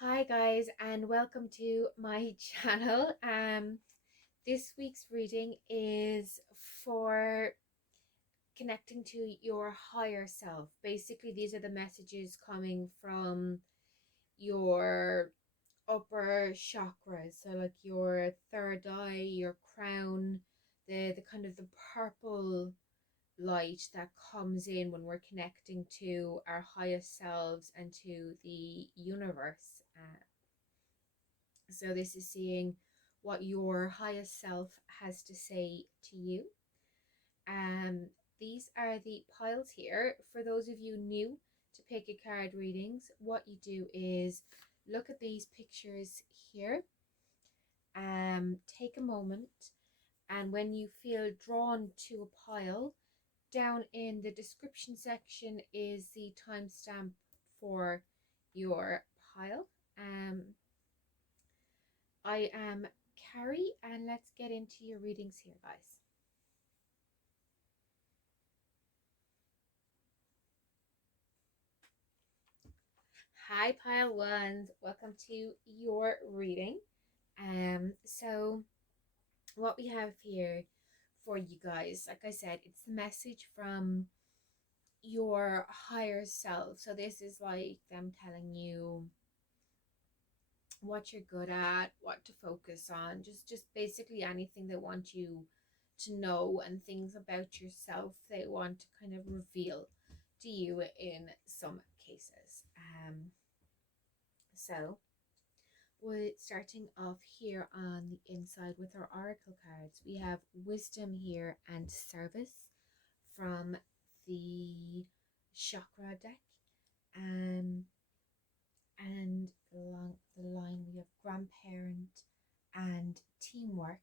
Hi guys and welcome to my channel. This week's reading is for connecting to your higher self. Basically, these are the messages coming from your upper chakras, so like your third eye, your crown, the kind of the purple light that comes in when we're connecting to our highest selves and to the universe. So this is seeing what your highest self has to say to you. Um, these are the piles here. For those of you new to pick a card readings, what you do is look at these pictures here. Take a moment, and when you feel drawn to a pile, down in the description section is the timestamp for your pile. I am Karri, and let's get into your readings here, guys. Hi, pile ones. Welcome to your reading. So what we have here for you guys, like I said, it's the message from your higher self. So this is like them telling you what you're good at, what to focus on, just basically anything they want you to know, and things about yourself they want to kind of reveal to you in some cases. So we're starting off here on the inside with our oracle cards. We have wisdom here and service from the chakra deck. And along the line we have grandparent and teamwork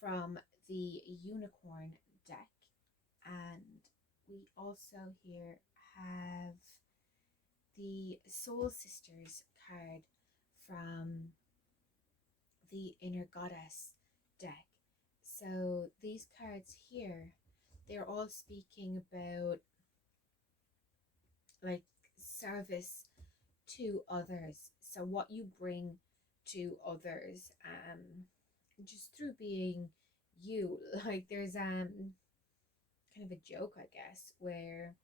from the unicorn deck. And we also here have the soul sisters card from the inner goddess deck. So these cards here, they're all speaking about like service to others. So what you bring to others, just through being you. Like there's kind of a joke, I guess, where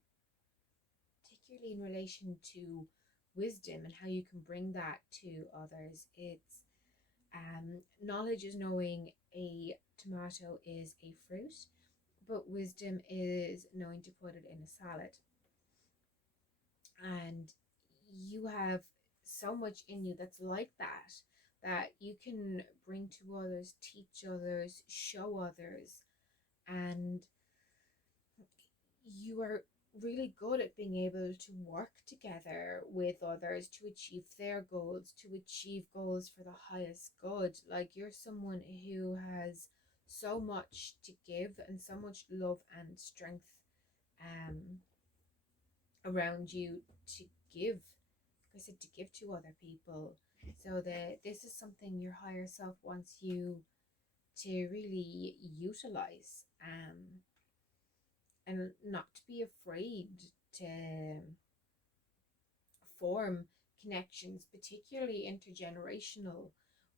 particularly in relation to wisdom and how you can bring that to others, it's knowledge is knowing a tomato is a fruit, but wisdom is knowing to put it in a salad. And you have so much in you that's like that, that you can bring to others, teach others, show others, and you are really good at being able to work together with others to achieve their goals, to achieve goals for the highest good. Like you're someone who has so much to give and so much love and strength um around you to give, like I said, to give to other people. So that this is something your higher self wants you to really utilize, and not to be afraid to form connections, particularly intergenerational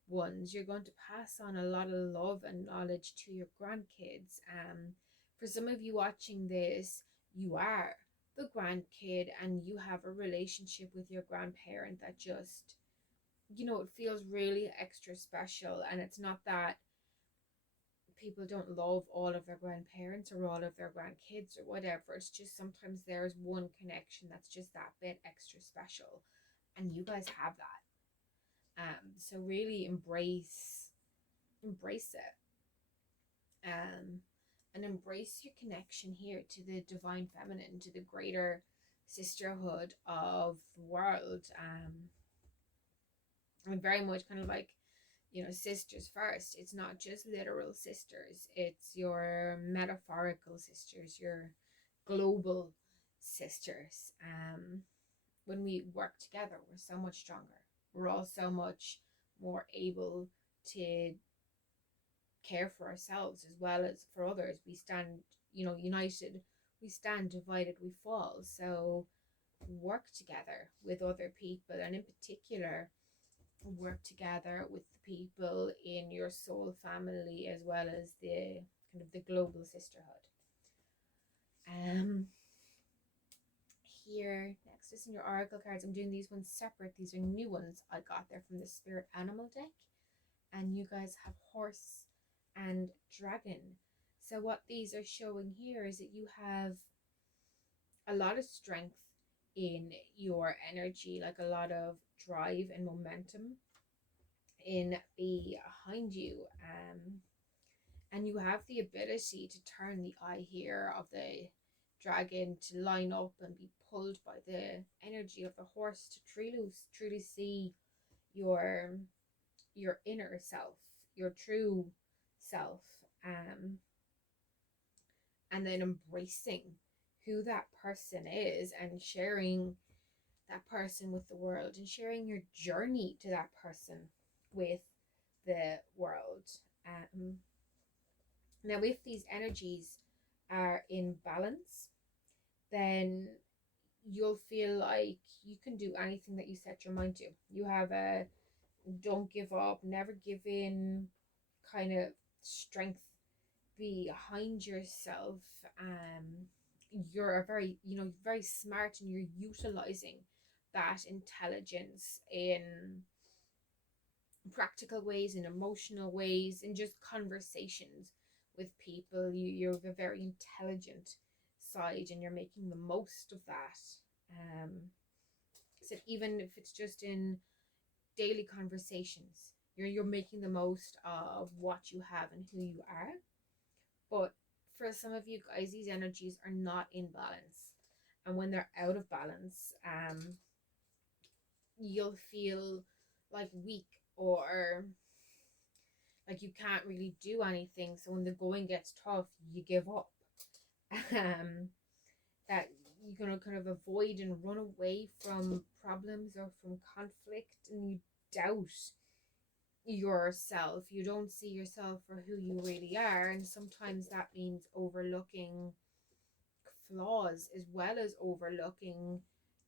ones. You're going to pass on a lot of love and knowledge to your grandkids. For some of you watching this, you are the grandkid and you have a relationship with your grandparent that just, it feels really extra special. And it's not that people don't love all of their grandparents or all of their grandkids or whatever. It's just sometimes there's one connection that's just that bit extra special, and you guys have that. So really embrace it, and embrace your connection here to the divine feminine, to the greater sisterhood of the world. And very much kind of like, sisters first. It's not just literal sisters, it's your metaphorical sisters, your global sisters. When we work together, we're so much stronger. We're all so much more able to care for ourselves as well as for others. We stand, united. We stand, divided we fall. So work together with other people, and in particular work together with the people in your soul family as well as the kind of the global sisterhood. Um, Here next is in your oracle cards. I'm doing these ones separate. These are new ones I got there from the spirit animal deck, and you guys have horse and dragon. So what these are showing here is that you have a lot of strength in your energy, like a lot of drive and momentum in behind you. And you have the ability to turn the eye here of the dragon to line up and be pulled by the energy of the horse to truly see your inner self, your true self, and then embracing who that person is and sharing that person with the world and sharing your journey to that person with the world. Um, Now, if these energies are in balance, then you'll feel like you can do anything that you set your mind to. You have a don't give up, never give in kind of strength behind yourself. You're a very, very smart, and you're utilizing that intelligence in practical ways, in emotional ways, in just conversations with people. You have a very intelligent side, and you're making the most of that. So even if it's just in daily conversations, you're making the most of what you have and who you are. But for some of you guys, these energies are not in balance, and when they're out of balance, you'll feel like weak, or like you can't really do anything. So when the going gets tough, you give up. That you're going to kind of avoid and run away from problems or from conflict, and you doubt yourself. You don't see yourself for who you really are, and sometimes that means overlooking flaws as well as overlooking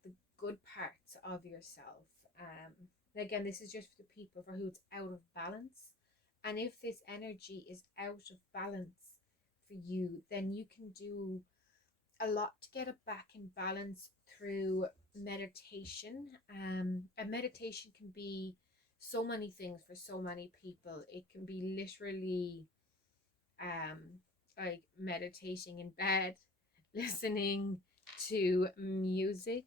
the good parts of yourself. And again, this is just for the people for who it's out of balance. And if this energy is out of balance for you, then you can do a lot to get it back in balance through meditation. And meditation can be so many things for so many people. It can be literally like meditating in bed, listening to music.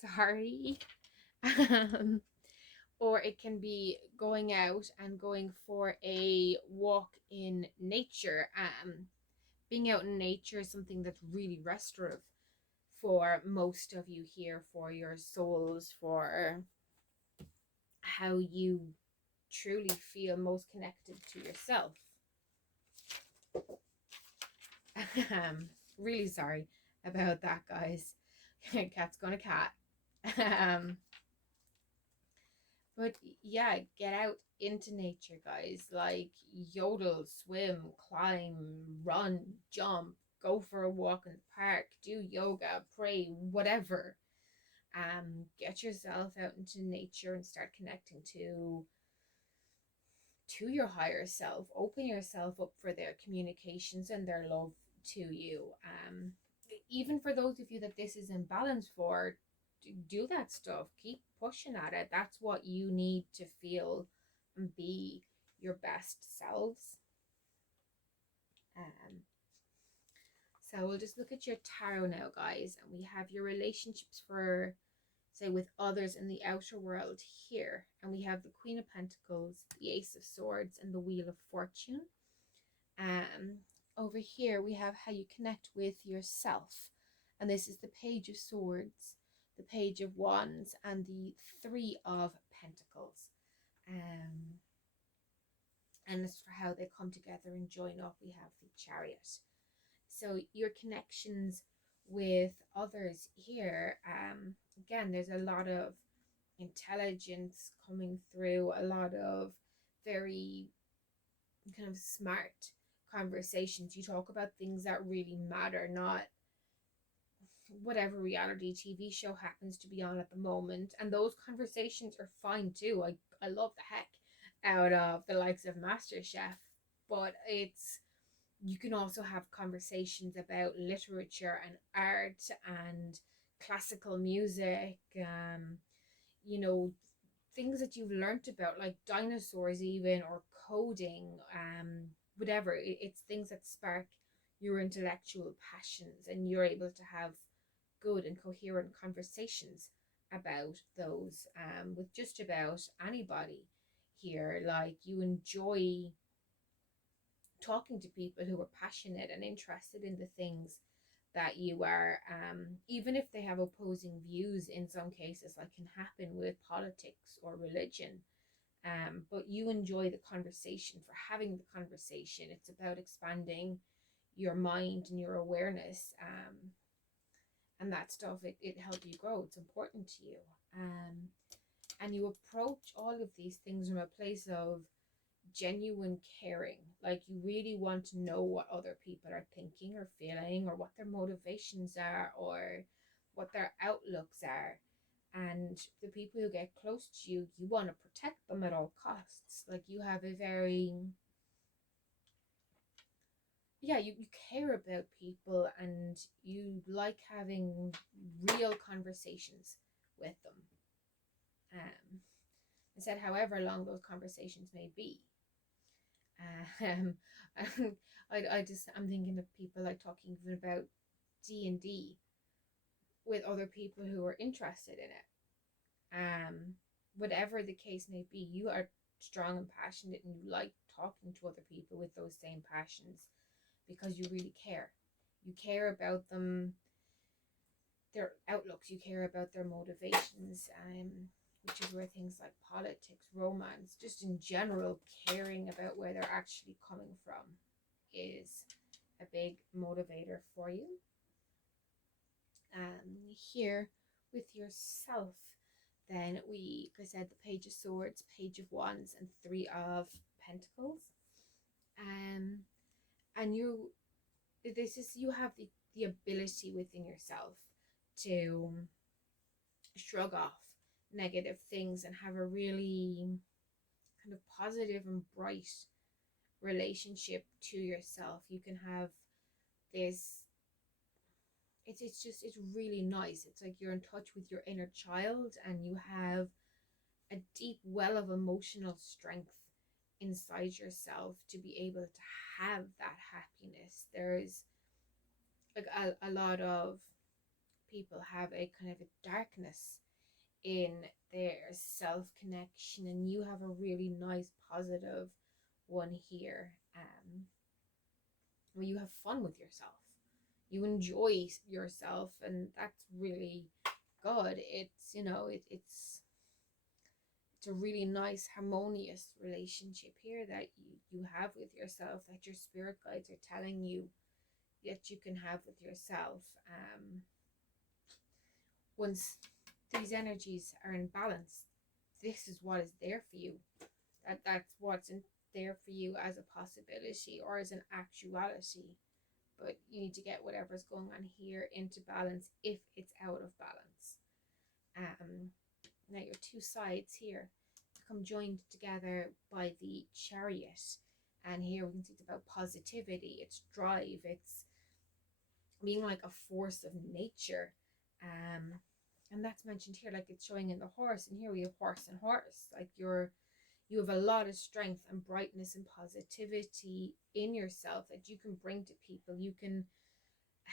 Sorry. Or it can be going out and going for a walk in nature. Being out in nature is something that's really restorative for most of you here, for your souls, for how you truly feel most connected to yourself. Really sorry about that, guys. Cat's gonna cat. But yeah, get out into nature, guys. Like yodel, swim, climb, run, jump, go for a walk in the park, do yoga, pray, whatever. Get yourself out into nature and start connecting to your higher self. Open yourself up for their communications and their love to you. Even for those of you that this is imbalance for, do that stuff. Keep pushing at it. That's what you need to feel and be your best selves. So we'll just look at your tarot now, guys, and we have your relationships for, say, with others in the outer world here, and we have the Queen of Pentacles, the Ace of Swords, and the Wheel of Fortune. Over here we have how you connect with yourself, and this is the Page of Swords, the Page of Wands, and the Three of Pentacles. And as for how they come together and join up, we have the Chariot. So your connections with others here, again, there's a lot of intelligence coming through, a lot of very kind of smart conversations. You talk about things that really matter, not whatever reality TV show happens to be on at the moment. And those conversations are fine too. I love the heck out of the likes of MasterChef, but you can also have conversations about literature and art and classical music, you know, things that you've learnt about, like dinosaurs, even, or coding, whatever. It's things that spark your intellectual passions, and you're able to have good and coherent conversations about those, with just about anybody here. Like, you enjoy talking to people who are passionate and interested in the things that you are, even if they have opposing views in some cases, like can happen with politics or religion. But you enjoy the conversation for having the conversation. It's about expanding your mind and your awareness, and that stuff. It helps you grow. It's important to you. And you approach all of these things from a place of genuine caring. Like, you really want to know what other people are thinking or feeling, or what their motivations are, or what their outlooks are. And the people who get close to you, you want to protect them at all costs. Like, you have a very, yeah, you care about people, and you like having real conversations with them. I said, however long those conversations may be. Um, I'm thinking of people like talking even about D&D with other people who are interested in it. Whatever the case may be, you are strong and passionate, and you like talking to other people with those same passions, because you really care. You care about them, their outlooks, you care about their motivations, which is where things like politics, romance, just in general, caring about where they're actually coming from is a big motivator for you. Here with yourself, then we, like I said, the Page of Swords, Page of Wands, and Three of Pentacles. And you have the ability within yourself to shrug off negative things and have a really kind of positive and bright relationship to yourself. You can have this, it's really nice. It's like you're in touch with your inner child, and you have a deep well of emotional strength inside yourself to be able to have that happiness. There's like a lot of people have a kind of a darkness in their self connection, and you have a really nice positive one here, where you have fun with yourself, you enjoy yourself, and that's really good. It's, it's a really nice harmonious relationship here that you have with yourself, that your spirit guides are telling you that you can have with yourself. Once these energies are in balance, this is what is there for you. That's what's in there for you as a possibility or as an actuality. But you need to get whatever's going on here into balance if it's out of balance. Now your two sides here become joined together by the Chariot, and here we can see it's about positivity, it's drive, it's being like a force of nature. And that's mentioned here, like it's showing in the horse, and here we have horse and horse. Like you have a lot of strength and brightness and positivity in yourself that you can bring to people. You can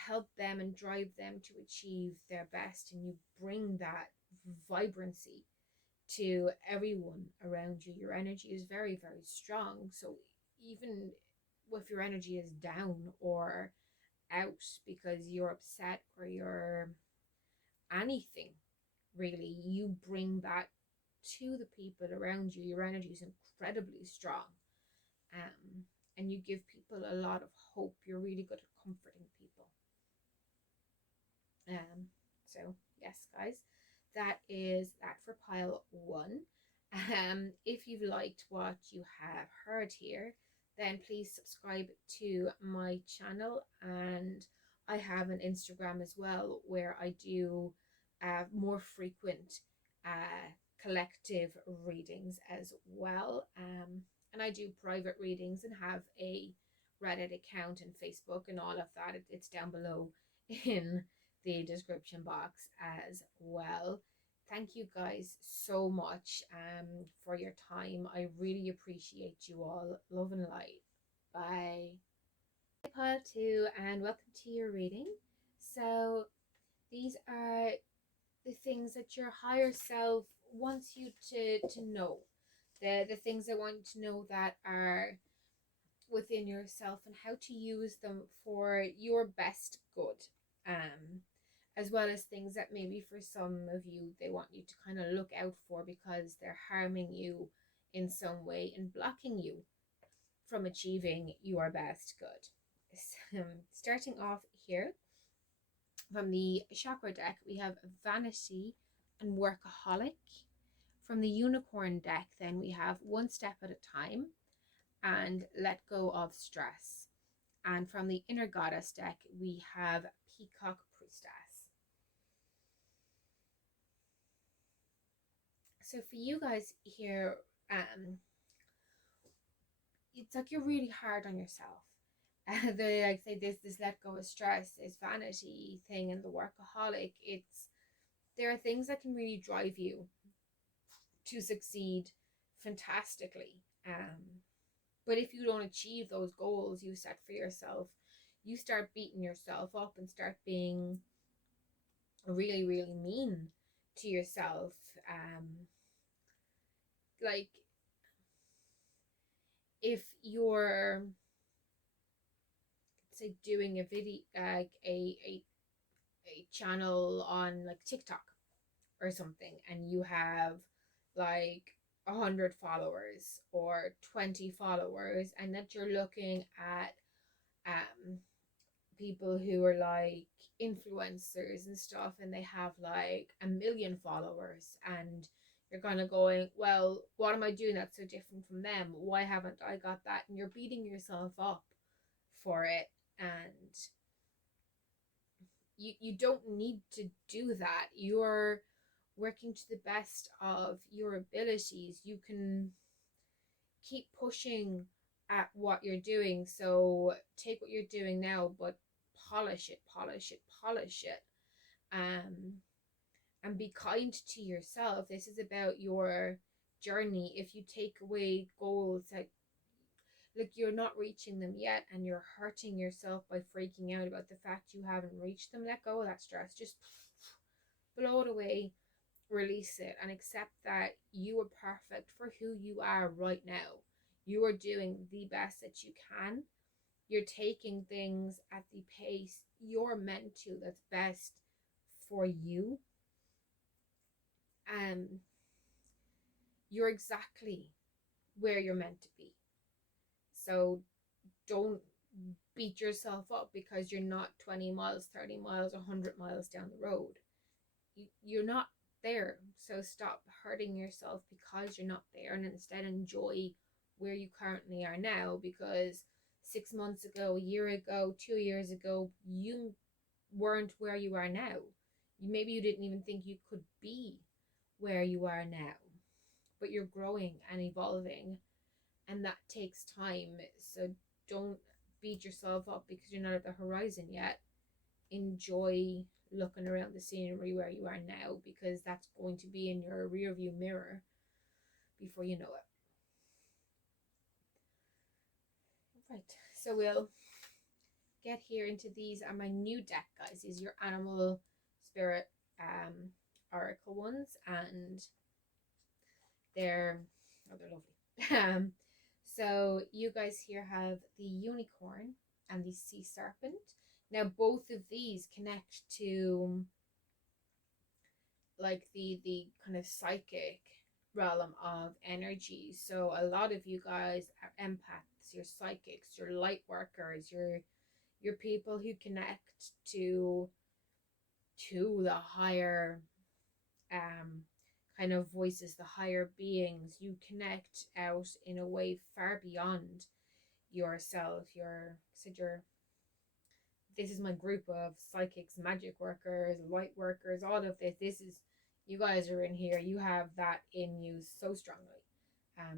help them and drive them to achieve their best, and you bring that vibrancy to everyone around you. Your energy is very, very strong. So even if your energy is down or out because you're upset or you're anything, really, you bring that to the people around you. Your energy is incredibly strong, and you give people a lot of hope. You're really good at comforting people. So yes, guys, that is that for pile one. If you've liked what you have heard here, then please subscribe to my channel and I have an Instagram as well where I do more frequent collective readings as well. And I do private readings and have a Reddit account and Facebook and all of that. It's down below in the description box as well. Thank you guys so much for your time. I really appreciate you all. Love and light. Bye. Hi, Pile 2, and welcome to your reading. So, these are the things that your higher self wants you to know. The things I want you to know that are within yourself and how to use them for your best good. As well as things that maybe for some of you they want you to kind of look out for because they're harming you in some way and blocking you from achieving your best good. Starting off here from the chakra deck, we have vanity and workaholic. From the unicorn deck, then we have one step at a time and let go of stress. And from the inner goddess deck, we have peacock priestess. So for you guys here, it's like you're really hard on yourself. They like say this let go of stress, this vanity thing, and the workaholic. There are things that can really drive you to succeed fantastically. But if you don't achieve those goals you set for yourself, you start beating yourself up and start being really, really mean to yourself. Like if you're say doing a video like a channel on like TikTok or something, and you have like 100 followers or 20 followers, and that you're looking at people who are like influencers and stuff and they have like 1 million followers, and you're kind of going, well, what am I doing that's so different from them? Why haven't I got that? And you're beating yourself up for it. And you don't need to do that. You're working to the best of your abilities. You can keep pushing at what you're doing. So take what you're doing now, but polish it, polish it, polish it. And be kind to yourself. This is about your journey. If you take away goals that like you're not reaching them yet and you're hurting yourself by freaking out about the fact you haven't reached them, let go of that stress. Just blow it away, release it, and accept that you are perfect for who you are right now. You are doing the best that you can. You're taking things at the pace you're meant to, that's best for you. You're exactly where you're meant to be. So don't beat yourself up because you're not 20 miles, 30 miles, 100 miles down the road. You're not there. So stop hurting yourself because you're not there, and instead enjoy where you currently are now, because 6 months ago, a year ago, 2 years ago, you weren't where you are now. Maybe you didn't even think you could be where you are now, but you're growing and evolving, and that takes time. So don't beat yourself up because you're not at the horizon yet. Enjoy looking around the scenery where you are now, because that's going to be in your rear view mirror before you know it. Right, so we'll get here into these are my new deck, guys. These are your animal spirit oracle ones, and they're lovely. So you guys here have the unicorn and the sea serpent. Now both of these connect to like the kind of psychic realm of energy. So a lot of you guys are empaths, you're psychics, you're light workers, you're people who connect to the higher kind of voices, the higher beings. You connect out in a way far beyond yourself. You're this is my group of psychics, magic workers, light workers, all of this. This is, you guys are in here. You have that in you so strongly.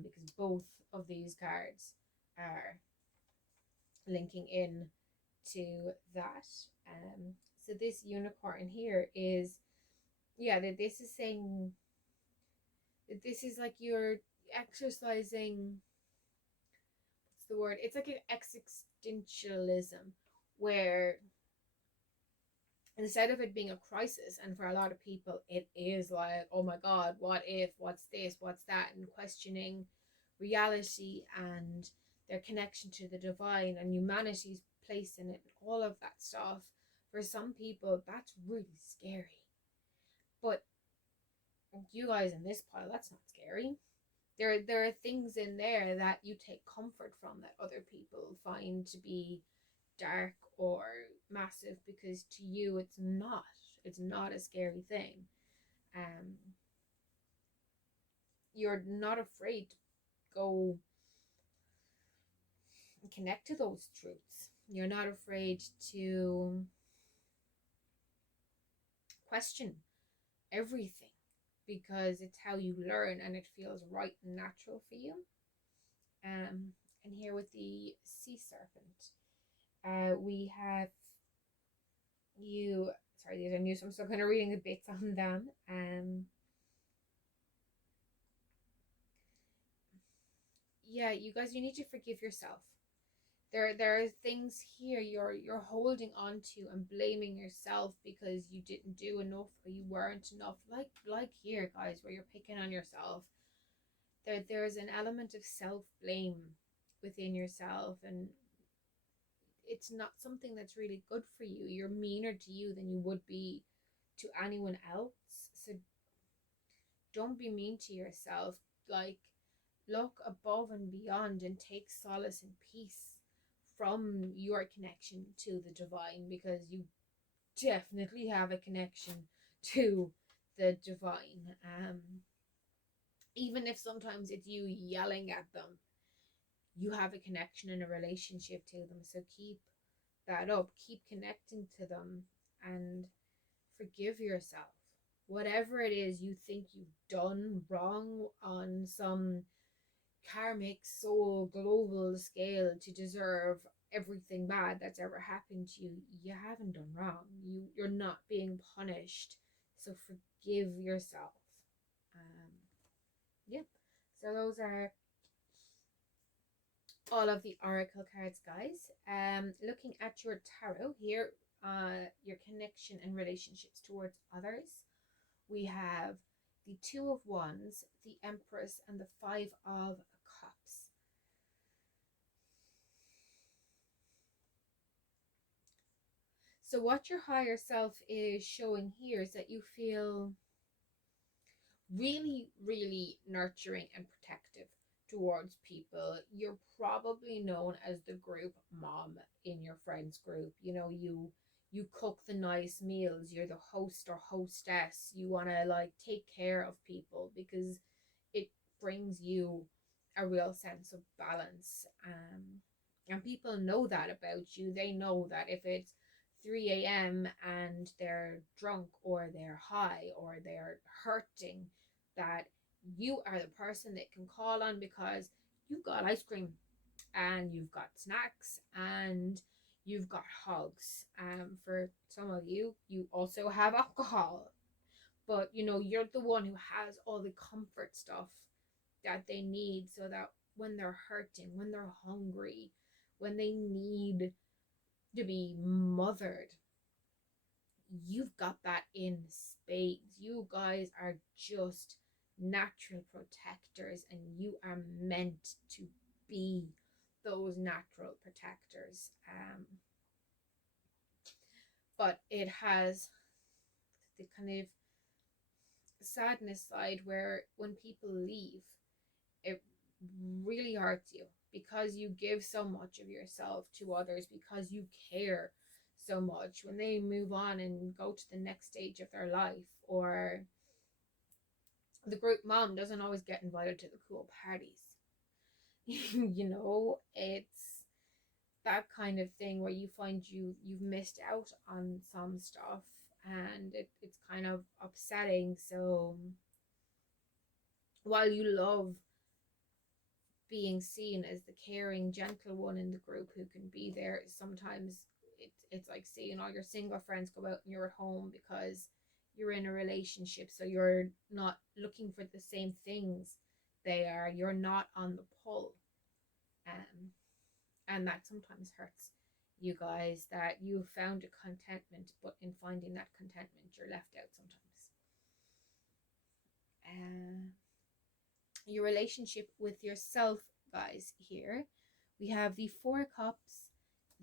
Because both of these cards are linking in to that. So this unicorn here is, yeah, that this is saying that this is like you're exercising, what's the word? It's like an existentialism where instead of it being a crisis, and for a lot of people it is like, oh my god, what if, what's this, what's that, and questioning reality and their connection to the divine and humanity's place in it, all of that stuff. For some people that's really scary, but you guys in this pile, that's not scary. There are things in there that you take comfort from that other people find to be dark or massive, because to you it's not a scary thing. um you're not afraid to go and connect to those truths. You're not afraid to question everything, because it's how you learn and it feels right and natural for you. And here with the sea serpent, we have you, sorry, these are new, so I'm still kind of reading the bits on them. Yeah, you guys, you need to forgive yourself. There are things here you're holding on to and blaming yourself because you didn't do enough or you weren't enough. Like here, guys, where you're picking on yourself. There's an element of self blame within yourself, and it's not something that's really good for you. You're meaner to you than you would be to anyone else. So don't be mean to yourself. Like, look above and beyond and take solace and peace from your connection to the divine, because you definitely have a connection to the divine. Even if sometimes it's you yelling at them, you have a connection and a relationship to them. So keep that up, keep connecting to them, and forgive yourself. Whatever it is you think you've done wrong on some karmic soul global scale to deserve everything bad that's ever happened to you, you haven't done wrong. You're not being punished. So forgive yourself. Yeah. So those are all of the oracle cards, guys. Looking at your tarot here, your connection and relationships towards others, we have the Two of Wands, the Empress, and the Five of Cups. So what your higher self is showing here is that you feel really, really nurturing and protective towards people. You're probably known as the group mom in your friends group. You know, you cook the nice meals, you're the host or hostess. You want to like take care of people because it brings you a real sense of balance. And people know that about you. They know that if it's 3 a.m. and they're drunk or they're high or they're hurting, that you are the person they can call on, because you've got ice cream and you've got snacks and you've got hugs. For some of you, you also have alcohol, but you know, you're the one who has all the comfort stuff that they need, so that when they're hurting, when they're hungry, when they need to be mothered, you've got that in spades. You guys are just natural protectors, and you are meant to be those natural protectors. But it has the kind of sadness side where when people leave, it really hurts you, because you give so much of yourself to others, because you care so much. When they move on and go to the next stage of their life, or the group mom doesn't always get invited to the cool parties. You know, it's that kind of thing where you find you've missed out on some stuff, and it's kind of upsetting. So while you love being seen as the caring, gentle one in the group who can be there, sometimes it's like seeing all your single friends go out and you're at home because you're in a relationship, so you're not looking for the same things they are. You're not on the pull. um and that sometimes hurts you guys, that you found a contentment, but in finding that contentment you're left out sometimes. Your relationship with yourself, guys, here we have the Four of Cups,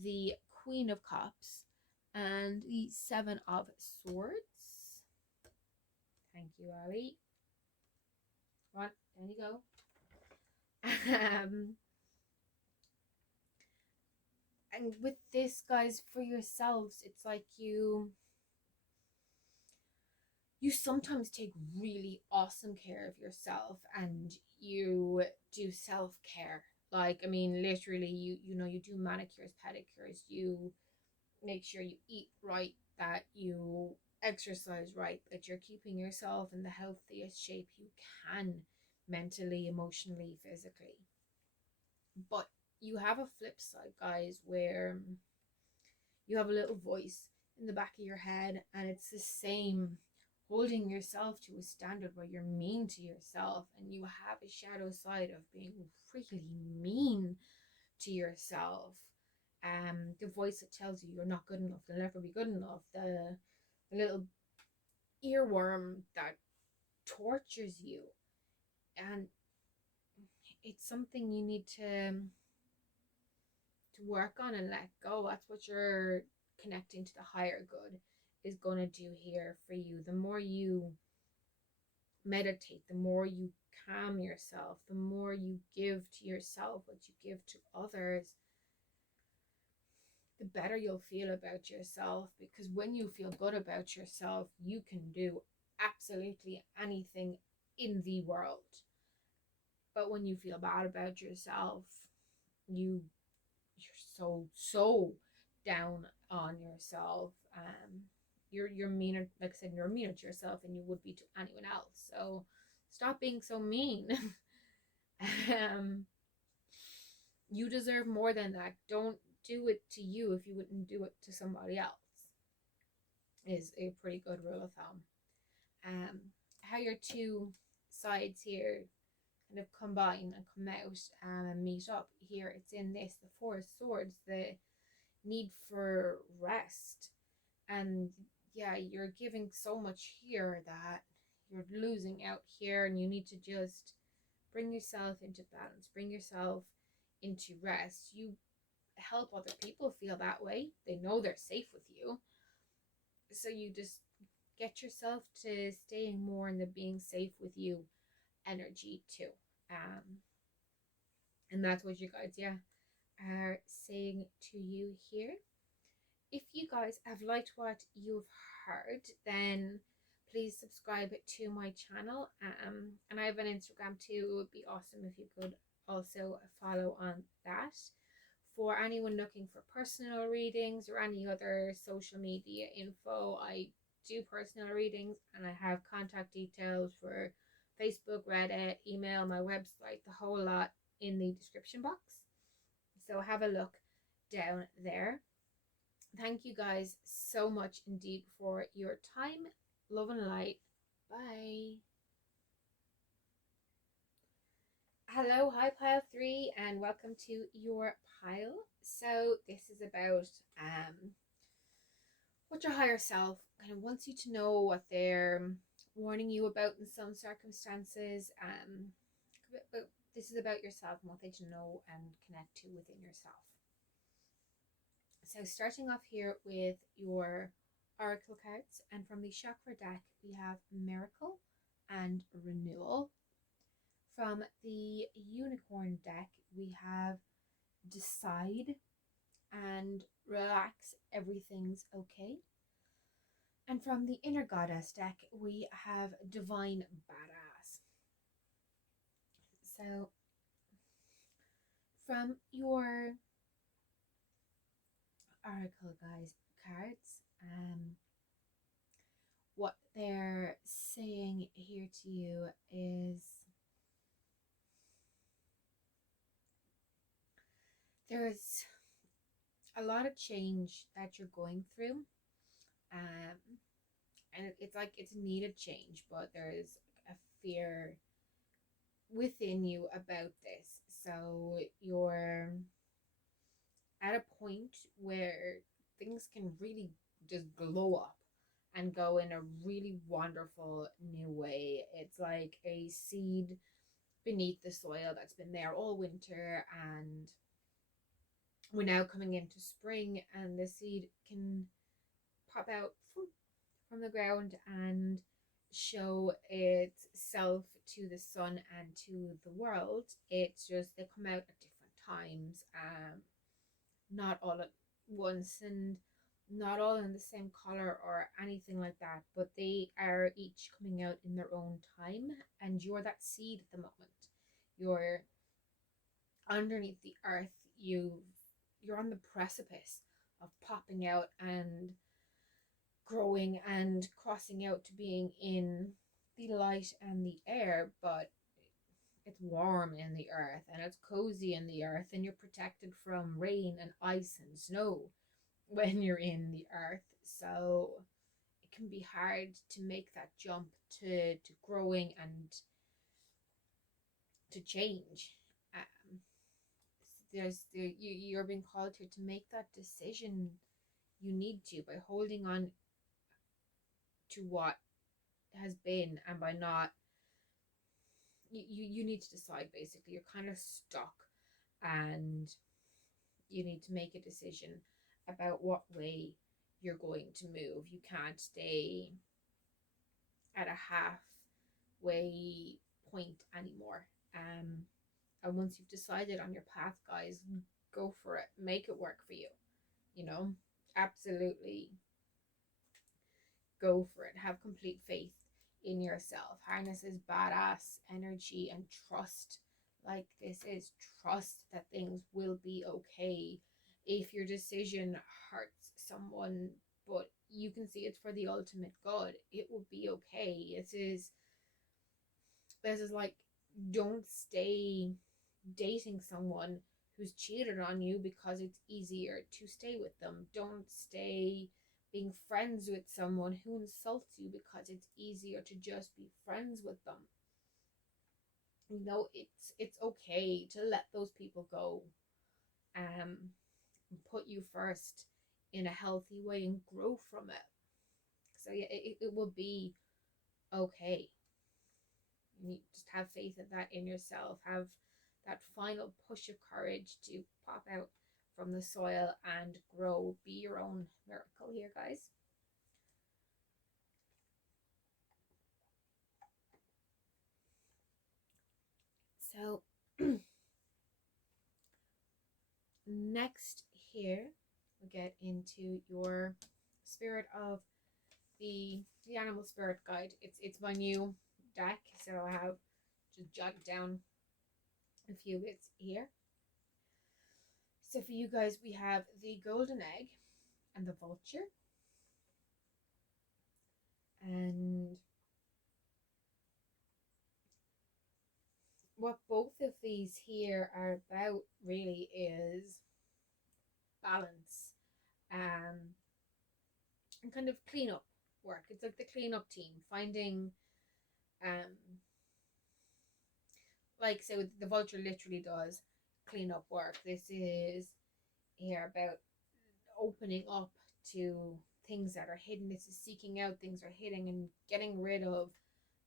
the Queen of Cups, and the Seven of Swords. Thank you, Ali. Come on, down you go. And with this, guys, for yourselves, it's like you sometimes take really awesome care of yourself, and you do self-care. Like, I mean, literally, you know, you do manicures, pedicures, you make sure you eat right, that you exercise right, that you're keeping yourself in the healthiest shape you can, mentally, emotionally, physically. But you have a flip side, guys, where you have a little voice in the back of your head, and it's the same, holding yourself to a standard where you're mean to yourself, and you have a shadow side of being really mean to yourself. The voice that tells you you're not good enough, you'll never be good enough, the little earworm that tortures you. And it's something you need to work on and let go. That's what you're connecting to the higher good is going to do here for you. The more you meditate, the more you calm yourself, the more you give to yourself what you give to others, the better you'll feel about yourself. Because when you feel good about yourself, you can do absolutely anything in the world. But when you feel bad about yourself, you're so down on yourself. You're meaner, like I said, you're meaner to yourself than you would be to anyone else. So stop being so mean. um, you deserve more than that. Don't do it to you if you wouldn't do it to somebody else, is a pretty good rule of thumb. How your two sides here kind of combine and come out and meet up here, it's in this, the Four of Swords, the need for rest. And yeah, you're giving so much here that you're losing out here, and you need to just bring yourself into balance, bring yourself into rest. You help other people feel that way, they know they're safe with you, so you just get yourself to staying more in the being safe with you energy too. um and that's what you guys, yeah, are saying to you here. If you guys have liked what you've heard, then please subscribe to my channel. And I have an Instagram too. It would be awesome if you could also follow on that. For anyone looking for personal readings or any other social media info, I do personal readings, and I have contact details for Facebook, Reddit, email, my website, the whole lot in the description box. So have a look down there. Thank you guys so much indeed for your time. Love and light. Bye. Hello, hi pile 3, and welcome to your pile. So this is about what your higher self kind of wants you to know, what they're warning you about in some circumstances. But this is about yourself and what they to know and connect to within yourself. So starting off here with your oracle cards, and from the chakra deck we have Miracle and Renewal. From the unicorn deck we have Decide and Relax, everything's okay. And from the inner goddess deck we have Divine Badass. So from your oracle guys cards. What they're saying here to you is there's a lot of change that you're going through, um, and it's like it's needed change, but there's a fear within you about this. So you're at a point where things can really just glow up and go in a really wonderful new way. It's like a seed beneath the soil that's been there all winter, and we're now coming into spring, and the seed can pop out from the ground and show itself to the sun and to the world. It's just they come out at different times, not all at once, and not all in the same color or anything like that, but they are each coming out in their own time, and you're that seed at the moment. You're underneath the earth. You're on the precipice of popping out and growing and crossing out to being in the light and the air, but it's warm in the earth and it's cozy in the earth, and you're protected from rain and ice and snow when you're in the earth. So it can be hard to make that jump to growing and to change. Um, you're being called here to make that decision. You need to, by holding on to what has been, and by not, you need to decide. Basically, you're kind of stuck, and you need to make a decision about what way you're going to move. You can't stay at a halfway point anymore. And once you've decided on your path, guys, go for it. Make it work for you. You know, absolutely go for it. Have complete faith in yourself. Harness is badass energy and trust. Like, this is trust that things will be okay. If your decision hurts someone, but you can see it's for the ultimate good, it will be okay. This is like, don't stay dating someone who's cheated on you because it's easier to stay with them. Don't stay being friends with someone who insults you because it's easier to just be friends with them. You know, it's okay to let those people go. Put you first in a healthy way and grow from it. So yeah, it will be okay. You just have faith in that in yourself. Have that final push of courage to pop out from the soil and grow. Be your own miracle here, guys. So next here we get into your spirit of the animal spirit guide. It's my new deck, so I have just jotted down a few bits here. So for you guys, we have the golden egg and the vulture. And what both of these here are about really is balance, and kind of cleanup work. It's like the cleanup team, finding um like, so the vulture literally does cleanup work. This is here about opening up to things that are hidden. This is seeking out things that are hidden and getting rid of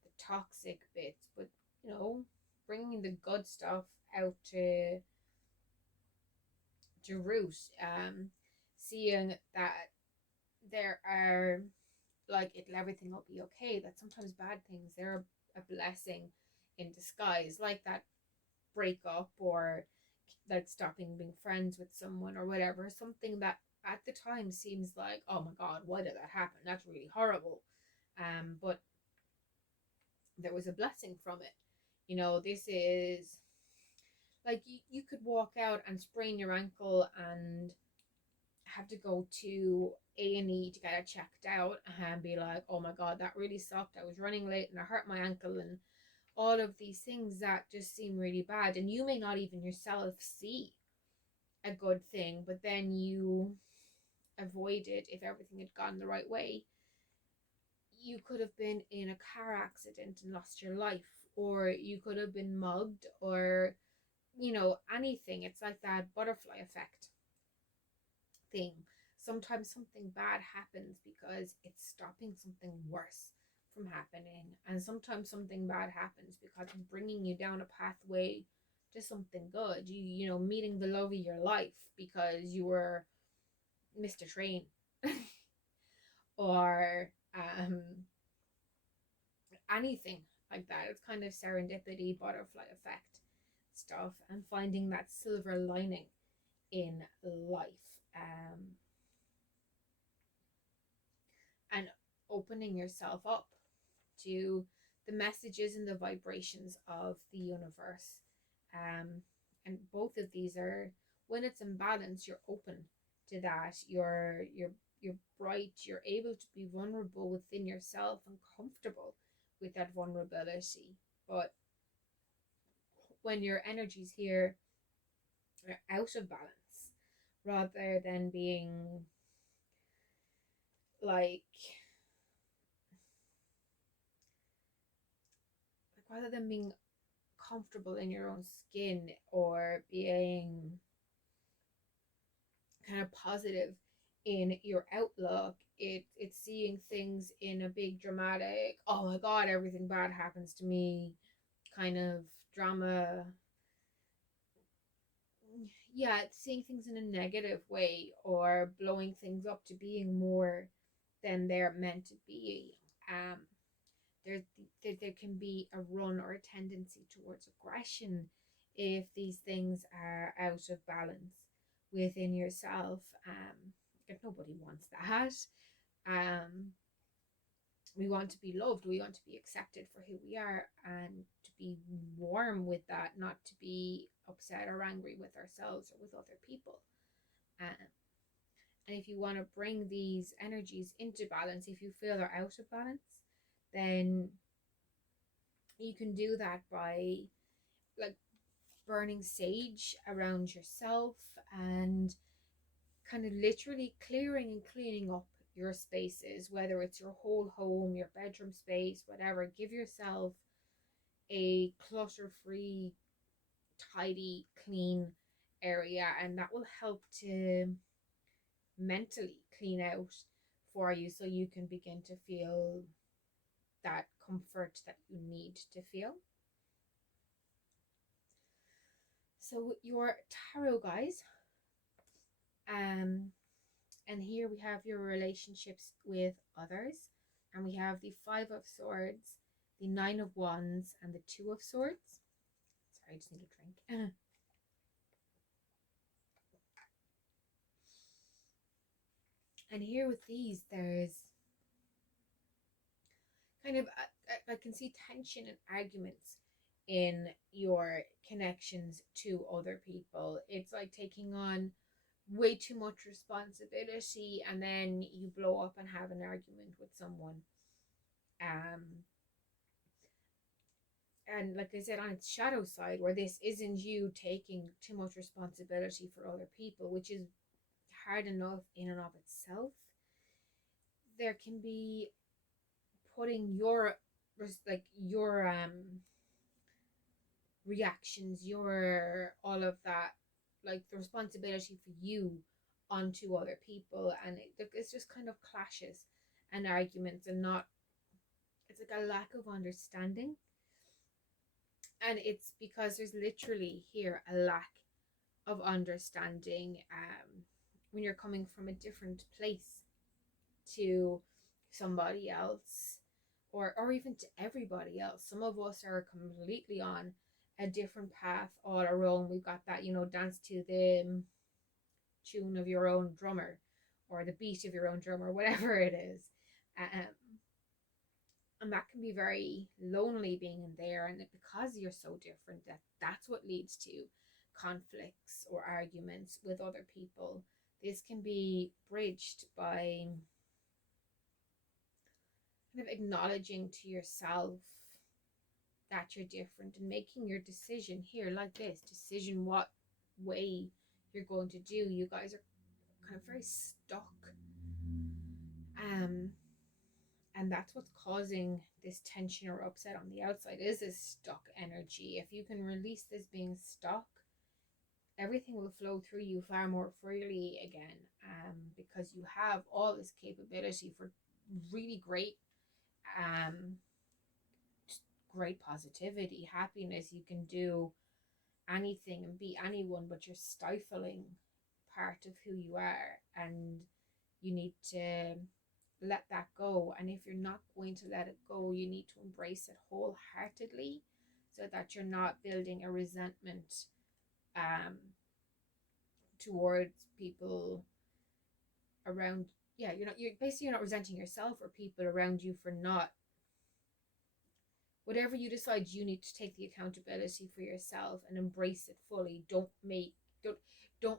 the toxic bits, but you know, bringing the good stuff out to root. Seeing that there are, like, everything will be okay, that sometimes bad things, they're a blessing in disguise, like that breakup, or like stopping being friends with someone or whatever, something that at the time seems like, oh my god, why did that happen, that's really horrible, but there was a blessing from it. You know, this is like, you could walk out and sprain your ankle and have to go to A&E to get it checked out and be like, oh my god, that really sucked, I was running late and I hurt my ankle, and all of these things that just seem really bad, and you may not even yourself see a good thing, but then you avoid it. If everything had gone the right way, you could have been in a car accident and lost your life, or you could have been mugged, or anything. It's like that butterfly effect thing. Sometimes something bad happens because it's stopping something worse from happening, and sometimes something bad happens because it's bringing you down a pathway to something good. Meeting the love of your life because you were missed a train, or anything like that. It's kind of serendipity, butterfly effect stuff, and finding that silver lining in life, and opening yourself up to the messages and the vibrations of the universe. And both of these are, when it's in balance, you're open to that. You're bright. You're able to be vulnerable within yourself and comfortable with that vulnerability. But when your energies here are out of balance, rather than being like rather than being comfortable in your own skin, or being kind of positive in your outlook, it's seeing things in a big dramatic, oh my god, everything bad happens to me kind of drama. Yeah, it's seeing things in a negative way, or blowing things up to being more than they're meant to be. um there can be a run or a tendency towards aggression if these things are out of balance within yourself. If nobody wants that. um we want to be loved, we want to be accepted for who we are, and to be warm with that, not to be upset or angry with ourselves or with other people. um, and if you want to bring these energies into balance, if you feel they're out of balance, then you can do that by like burning sage around yourself, and kind of literally clearing and cleaning up your spaces, whether it's your whole home, your bedroom space, whatever. Give yourself a clutter free, tidy, clean area, and that will help to mentally clean out for you, so you can begin to feel that comfort that you need to feel. So your tarot, guys, and here we have your relationships with others, and we have the Five of Swords, the Nine of Wands, and the Two of Swords. Sorry, I just need a drink. And here with these, there's kind of I can see tension and arguments in your connections to other people. It's like taking on way too much responsibility, and then you blow up and have an argument with someone. um and like I said, on its shadow side, where this isn't you taking too much responsibility for other people, which is hard enough in and of itself, there can be putting your reactions, your all of that, like the responsibility for you, onto other people, and it's just kind of clashes and arguments, and not, it's like a lack of understanding. And it's because there's literally here a lack of understanding, when you're coming from a different place to somebody else, or even to everybody else. Some of us are completely on a different path all our own. We've got that, dance to the tune of your own drummer, or the beat of your own drummer, whatever it is. um, and that can be very lonely, being in there, and because you're so different, that's what leads to conflicts or arguments with other people. This can be bridged by kind of acknowledging to yourself that you're different and making your decision here, like this decision, what way you're going to do. You guys are kind of very stuck. Um, and that's what's causing this tension or upset on the outside, is this stuck energy. If you can release this being stuck, everything will flow through you far more freely again, because you have all this capability for really um great positivity, happiness. You can do anything and be anyone, but you're stifling part of who you are, and you need to let that go. And if you're not going to let it go, you need to embrace it wholeheartedly, so that you're not building a resentment um towards people around. Yeah, you're not resenting yourself or people around you for not. Whatever you decide, you need to take the accountability for yourself and embrace it fully. Don't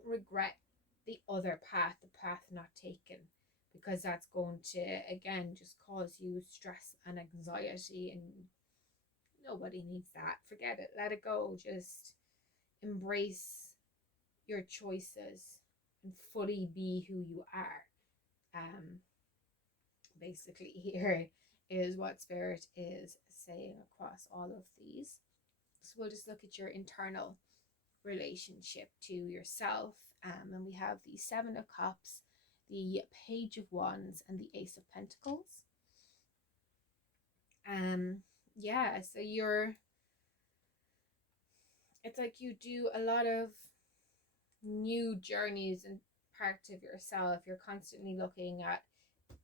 regret the other path, the path not taken, because that's going to again just cause you stress and anxiety, and nobody needs that. Forget it, let it go. Just embrace your choices and fully be who you are. Basically, here is what Spirit is saying across all of these. So we'll just look at your internal relationship to yourself. And we have the Seven of Cups, the Page of Wands, and the Ace of Pentacles. Yeah, so it's like you do a lot of new journeys and parts of yourself. You're constantly looking at,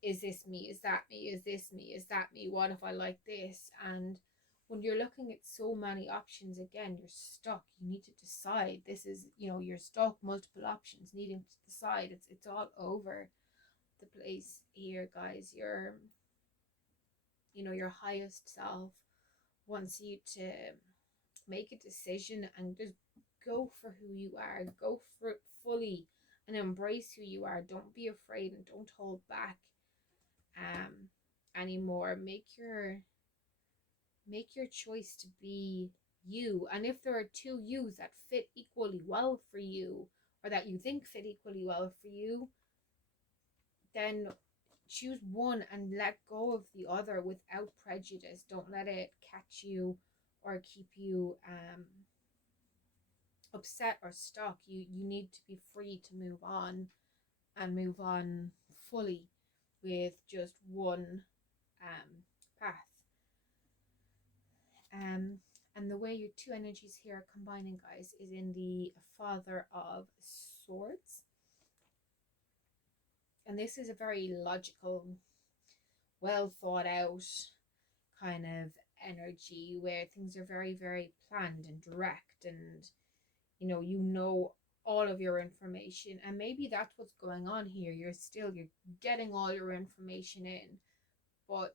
is this me? Is that me? Is this me? Is that me? What if I like this? And when you're looking at so many options, again, you're stuck. You need to decide. This is, you're stuck, multiple options, needing to decide. It's all over the place here, guys. Your highest self wants you to make a decision and just go for who you are. Go for it fully and embrace who you are. Don't be afraid and don't hold back anymore. Make your choice to be you. And if there are two yous that fit equally well for you, or that you think fit equally well for you, then choose one and let go of the other without prejudice. Don't let it catch you or keep you upset or stuck. You need to be free to move on, and move on fully with just one path. And the way your two energies here are combining, guys, is in the Father of Swords. And this is a very logical, well thought out kind of energy where things are very, very planned and direct, and all of your information. And maybe that's what's going on here. You're getting all your information in, but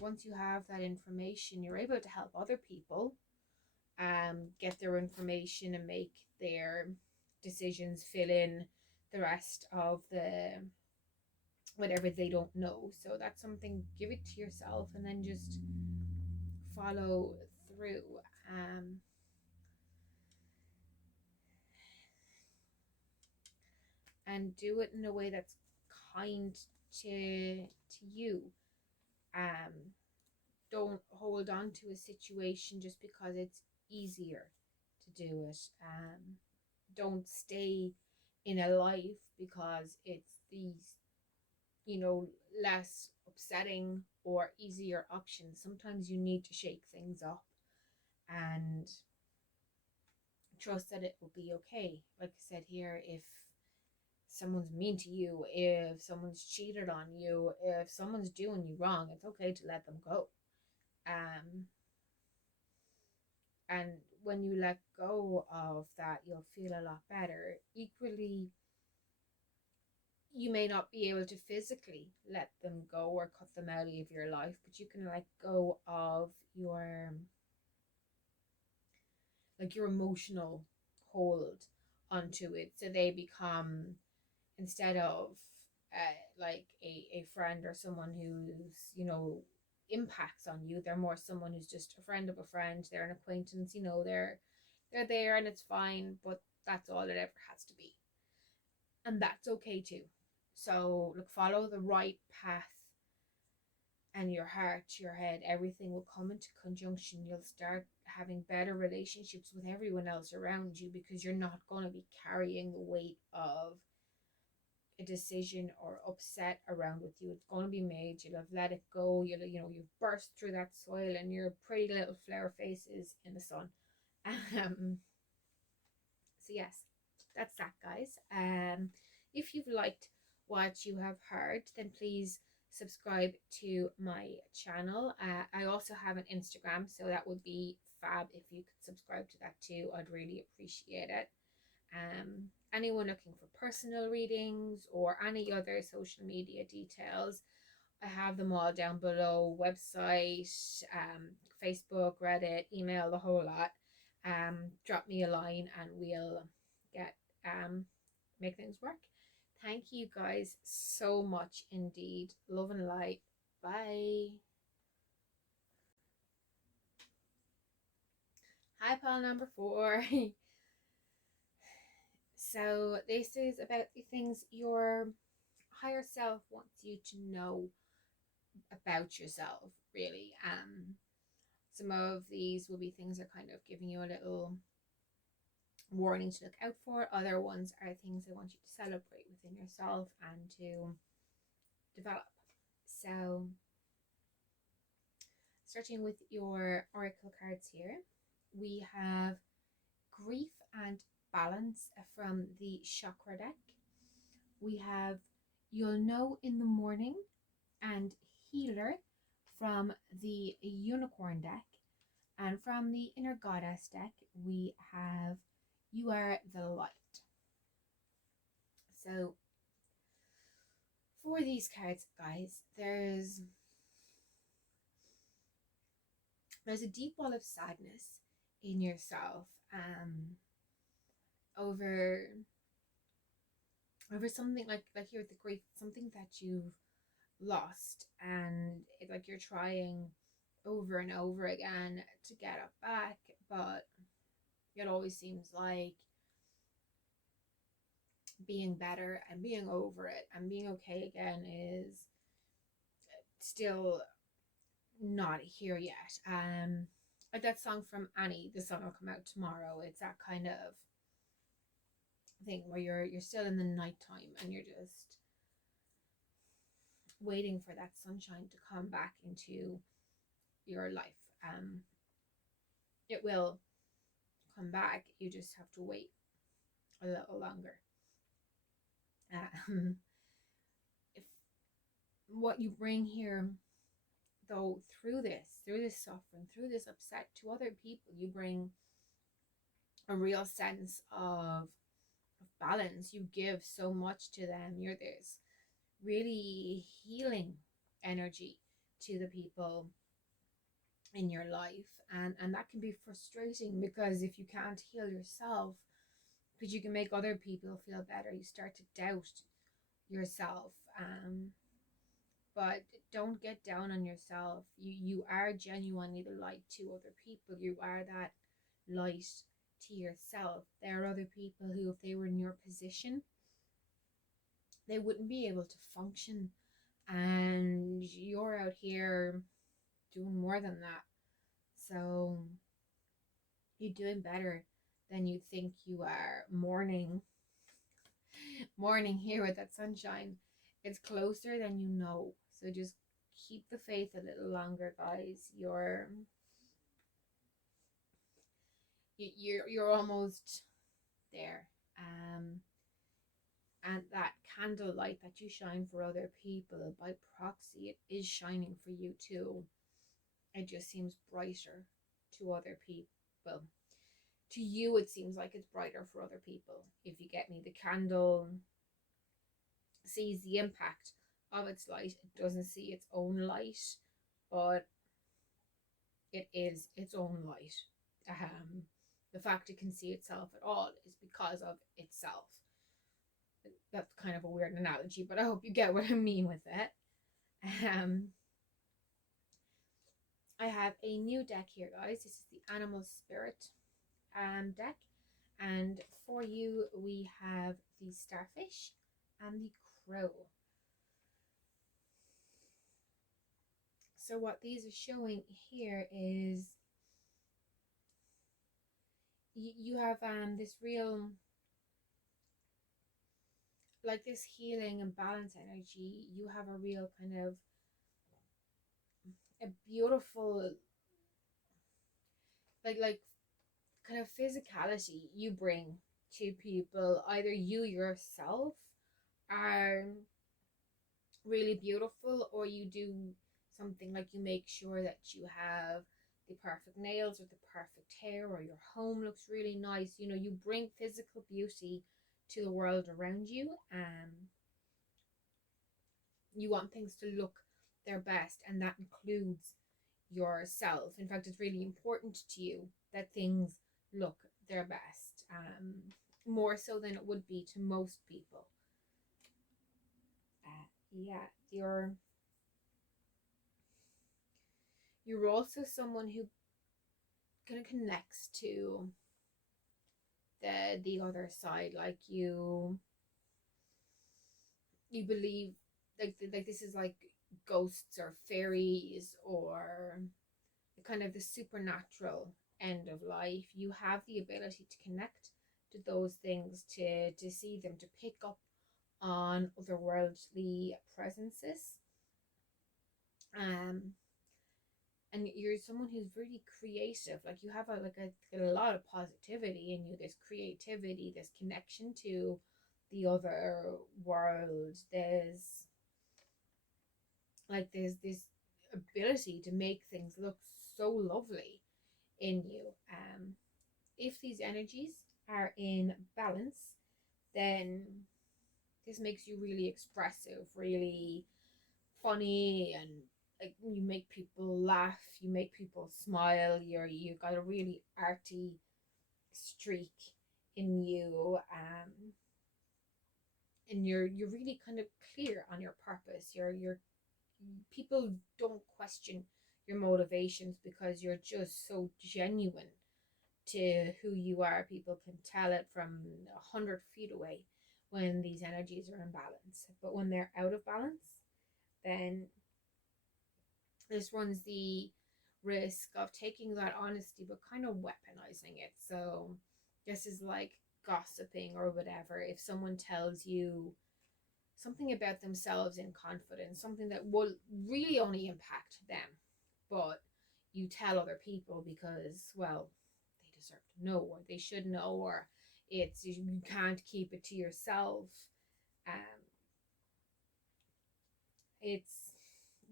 once you have that information, you're able to help other people get their information and make their decisions, fill in the rest of the whatever they don't know. So that's something, give it to yourself and then just follow through. And do it in a way that's kind to you. Don't hold on to a situation just because it's easier to do it. Don't stay in a life because it's these, less upsetting or easier options. Sometimes you need to shake things up and trust that it will be okay. Like I said here, if someone's mean to you, if someone's cheated on you, if someone's doing you wrong, it's okay to let them go. And when you let go of that, you'll feel a lot better. Equally, you may not be able to physically let them go or cut them out of your life, but you can let go of your emotional hold onto it, so they become instead of like a friend or someone who's, impacts on you. They're more someone who's just a friend of a friend. They're an acquaintance, they're there and it's fine, but that's all it ever has to be. And that's okay too. So look, follow the right path, and your heart, your head, everything will come into conjunction. You'll start having better relationships with everyone else around you, because you're not going to be carrying the weight of a decision or upset around with you. It's going to be made. You'll have let it go. You've burst through that soil, and your pretty little flower faces in the sun. So yes, that's that, guys. If you've liked what you have heard, then please subscribe to my channel. I also have an Instagram, so that would be fab if you could subscribe to that too. I'd really appreciate it. Anyone looking for personal readings or any other social media details, I have them all down below. Website, Facebook, Reddit, email, the whole lot. Drop me a line and we'll get make things work. Thank you guys so much indeed. Love and light. Bye. Hi, pal number 4. So this is about the things your higher self wants you to know about yourself, really. Some of these will be things that are kind of giving you a little warning to look out for. Other ones are things I want you to celebrate within yourself and to develop. So starting with your oracle cards here, we have grief and balance from the chakra deck. We have you'll know in the morning and healer from the unicorn deck. And from the inner goddess deck, we have you are the light. So for these cards, guys, there's a deep wall of sadness in yourself over something like here with the grief, something that you've lost, and like you're trying over and over again to get it back, but it always seems like being better and being over it and being okay again is still not here yet. Like that song from Annie, the song will come out tomorrow. It's that kind of thing where you're still in the nighttime and you're just waiting for that sunshine to come back into your life. It will come back. You just have to wait a little longer. If what you bring here, though, through this suffering, through this upset to other people, you bring a real sense of balance. You give so much to them. You're this really healing energy to the people in your life, and that can be frustrating, because if you can't heal yourself, because you can make other people feel better, you start to doubt yourself. But don't get down on yourself. You are genuinely the light to other people. You are that light to yourself. There are other people who, if they were in your position, they wouldn't be able to function, and you're out here doing more than that. So you're doing better than you think you are. Morning here with that sunshine, it's closer than you know. So just keep the faith a little longer, guys. You're almost there. And that candlelight that you shine for other people, by proxy, it is shining for you too. It just seems brighter to other people. To you, it seems like it's brighter for other people. If you get me, the candle sees the impact of its light. It doesn't see its own light, but it is its own light. The fact it can see itself at all is because of itself. That's kind of a weird analogy, but I hope you get what I mean with it. I have a new deck here, guys. This is the Animal Spirit deck. And for you, we have the Starfish and the Crow. So what these are showing here is you have this real, like this healing and balance energy. You have a real kind of a beautiful, like kind of physicality you bring to people. Either you yourself are really beautiful, or you do something like you make sure that you have the perfect nails or the perfect hair, or your home looks really nice. You know, you bring physical beauty to the world around you. You want things to look their best, and that includes yourself. In fact, it's really important to you that things look their best, more so than it would be to most people. Yeah, you're also someone who kind of connects to the other side. Like you believe like this is like ghosts or fairies or kind of the supernatural end of life. You have the ability to connect to those things, to see them, to pick up on otherworldly presences. Um, and you're someone who's really creative. Like you have a lot of positivity in you. There's creativity. There's connection to the other world. There's this ability to make things look so lovely in you. If these energies are in balance, then this makes you really expressive, really funny, and like you make people laugh, you make people smile. You got a really arty streak in you, and you're really kind of clear on your purpose. You're people don't question your motivations because you're just so genuine to who you are. People can tell it from 100 feet away when these energies are in balance. But when they're out of balance, then this runs the risk of taking that honesty but kind of weaponizing it. So this is like gossiping or whatever. If someone tells you something about themselves in confidence, something that will really only impact them, but you tell other people because, well, they deserve to know, or they should know, or it's you can't keep it to yourself. Um, it's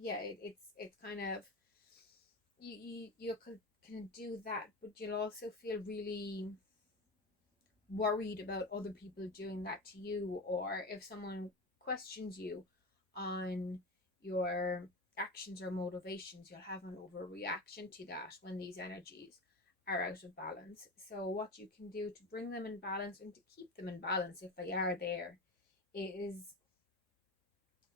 it's kind of you could kind of do that, but you'll also feel really worried about other people doing that to you, or if someone questions you on your actions or motivations, you'll have an overreaction to that when these energies are out of balance. So what you can do to bring them in balance and to keep them in balance if they are there is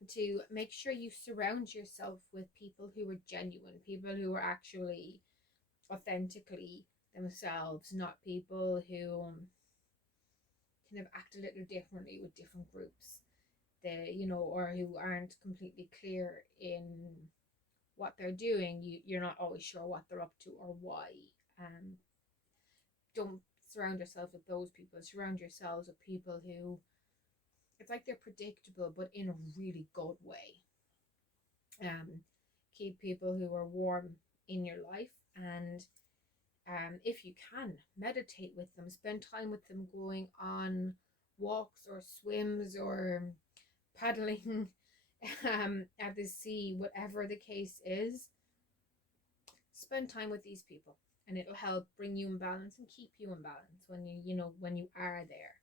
to make sure you surround yourself with people who are genuine, people who are actually authentically themselves, not people who kind of act a little differently with different groups, or who aren't completely clear in what they're doing. You're not always sure what they're up to or why. Um, don't surround yourself with those people. Surround yourselves with people who, it's like they're predictable, but in a really good way. Keep people who are warm in your life, and if you can, meditate with them, spend time with them, going on walks or swims or paddling at the sea, whatever the case is. Spend time with these people, and it'll help bring you in balance and keep you in balance when when you are there.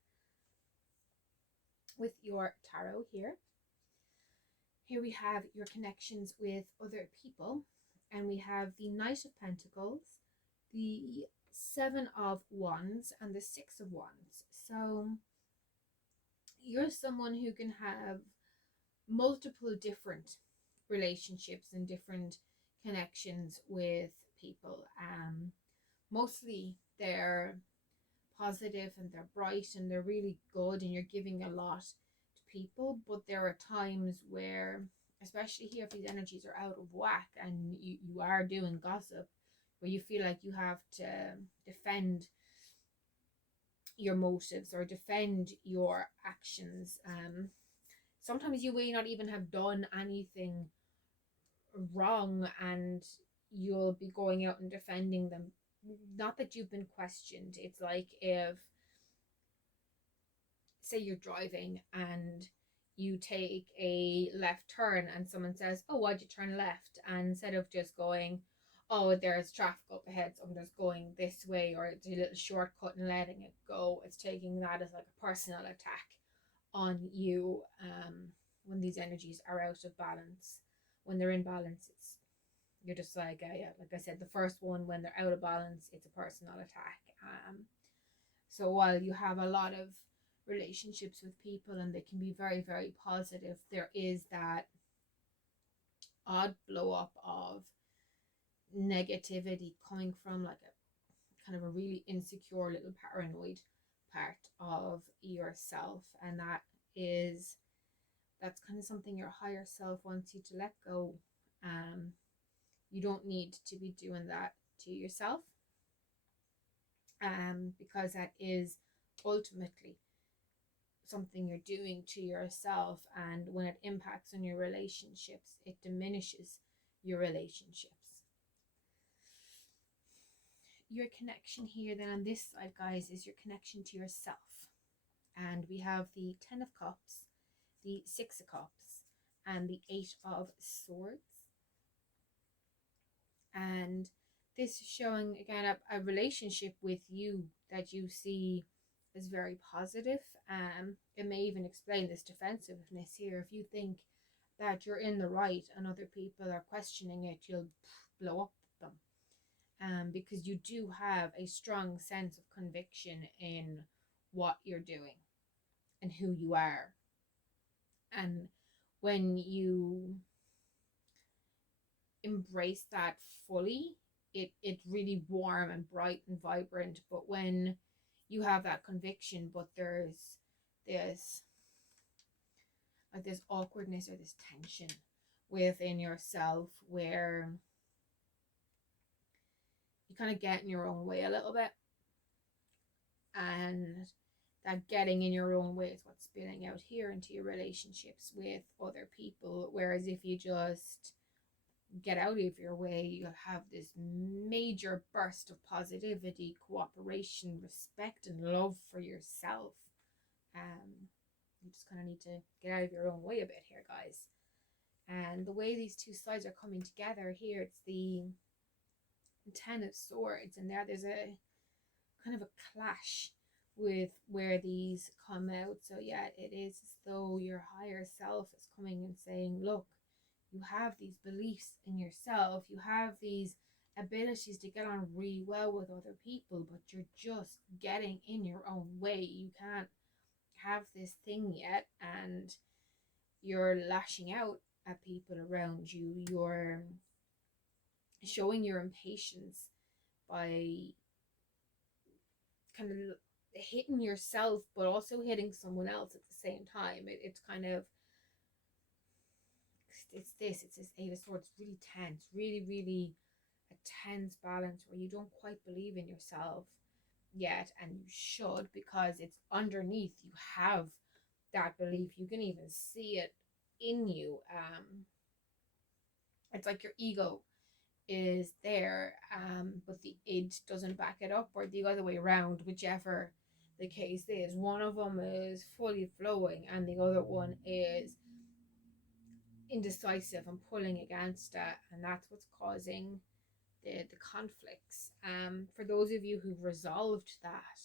With your tarot here we have your connections with other people, and we have the Knight of Pentacles, the Seven of Wands, and the Six of Wands. So You're someone who can have multiple different relationships and different connections with people. Mostly they're positive and they're bright and they're really good and you're giving a lot to people, but there are times where, especially here, if these energies are out of whack and you are doing gossip, where you feel like you have to defend your motives or defend your actions. Sometimes you may not even have done anything wrong and you'll be going out and defending them. Not that you've been questioned. It's like if, say, you're driving and you take a left turn and someone says, "Oh, why'd you turn left?" And instead of just going, "Oh, there's traffic up ahead, so I'm just going this way," or it's a little shortcut and letting it go, it's taking that as like a personal attack on you. When these energies are out of balance, when they're in balance, it's, you're just like, yeah, like I said, the first one, when they're out of balance, it's a personal attack. So while you have a lot of relationships with people and they can be very, very positive, there is that odd blow up of negativity coming from like a kind of a really insecure little paranoid part of yourself. And that's kind of something your higher self wants you to let go. You don't need to be doing that to yourself, because that is ultimately something you're doing to yourself, and when it impacts on your relationships, it diminishes your relationships. Your connection here then on this side, guys, is your connection to yourself. And we have the 10 of Cups, the 6 of Cups, and the 8 of Swords. And this is showing again a relationship with you that you see as very positive. It may even explain this defensiveness here. If you think that you're in the right and other people are questioning it, you'll blow up them. Because you do have a strong sense of conviction in what you're doing and who you are. And when you embrace that fully, it's really warm and bright and vibrant. But when you have that conviction, but there's this like this awkwardness or this tension within yourself where you kind of get in your own way a little bit, and that getting in your own way is what's spilling out here into your relationships with other people. Whereas if you just get out of your way, you'll have this major burst of positivity, cooperation, respect, and love for yourself. You just kind of need to get out of your own way a bit here, guys. And the way these two sides are coming together here, it's the 10 of Swords, and there's a kind of a clash with where these come out. So yeah, it is as though your higher self is coming and saying, look, you have these beliefs in yourself, you have these abilities to get on really well with other people, but you're just getting in your own way. You can't have this thing yet, and you're lashing out at people around you. You're showing your impatience by kind of hitting yourself, but also hitting someone else at the same time. It's kind of, it's this 8 of Swords, really tense, really, really a tense balance where you don't quite believe in yourself yet, and you should, because it's underneath. You have that belief, you can even see it in you. It's like your ego is there, but the id doesn't back it up, or the other way around, whichever the case is. One of them is fully flowing and the other one is indecisive and pulling against it, and that's what's causing the conflicts. For those of you who've resolved that,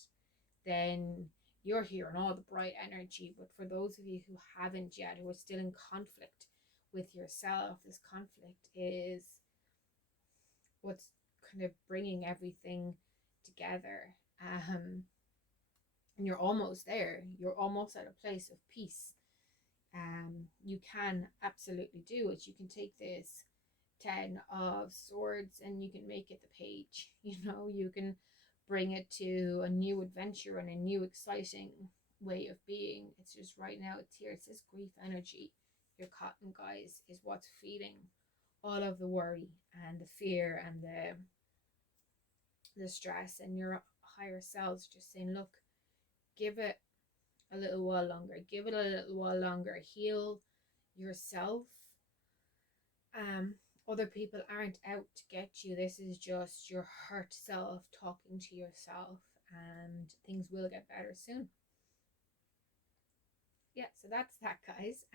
then you're hearing all the bright energy. But for those of you who haven't yet, who are still in conflict with yourself, this conflict is what's kind of bringing everything together. and you're almost there. You're almost at a place of peace. You can absolutely do it. You can take this 10 of swords and you can make it the page. You can bring it to a new adventure and a new exciting way of being. It's just right now it's here. It's this grief energy. Your cotton, guys, is what's feeding all of the worry and the fear and the stress, and your higher selves just saying, look, give it a little while longer. Give it a little while longer. Heal yourself. Um, Other people aren't out to get you. This is just your hurt self talking to yourself, and things will get better soon. Yeah, so that's that, guys.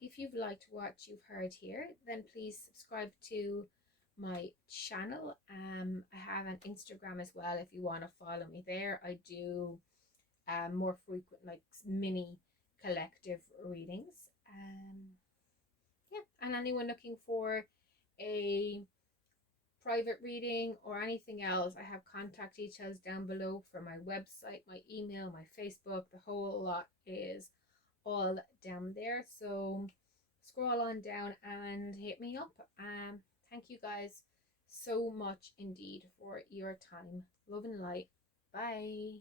If you've liked what you've heard here, then please subscribe to my channel. I have an Instagram as well if you want to follow me there. I do more frequent, like mini collective readings. Yeah, and anyone looking for a private reading or anything else, I have contact details down below for my website, my email, my Facebook. The whole lot is all down there. So scroll on down and hit me up. Thank you guys so much indeed for your time. Love and light. Bye.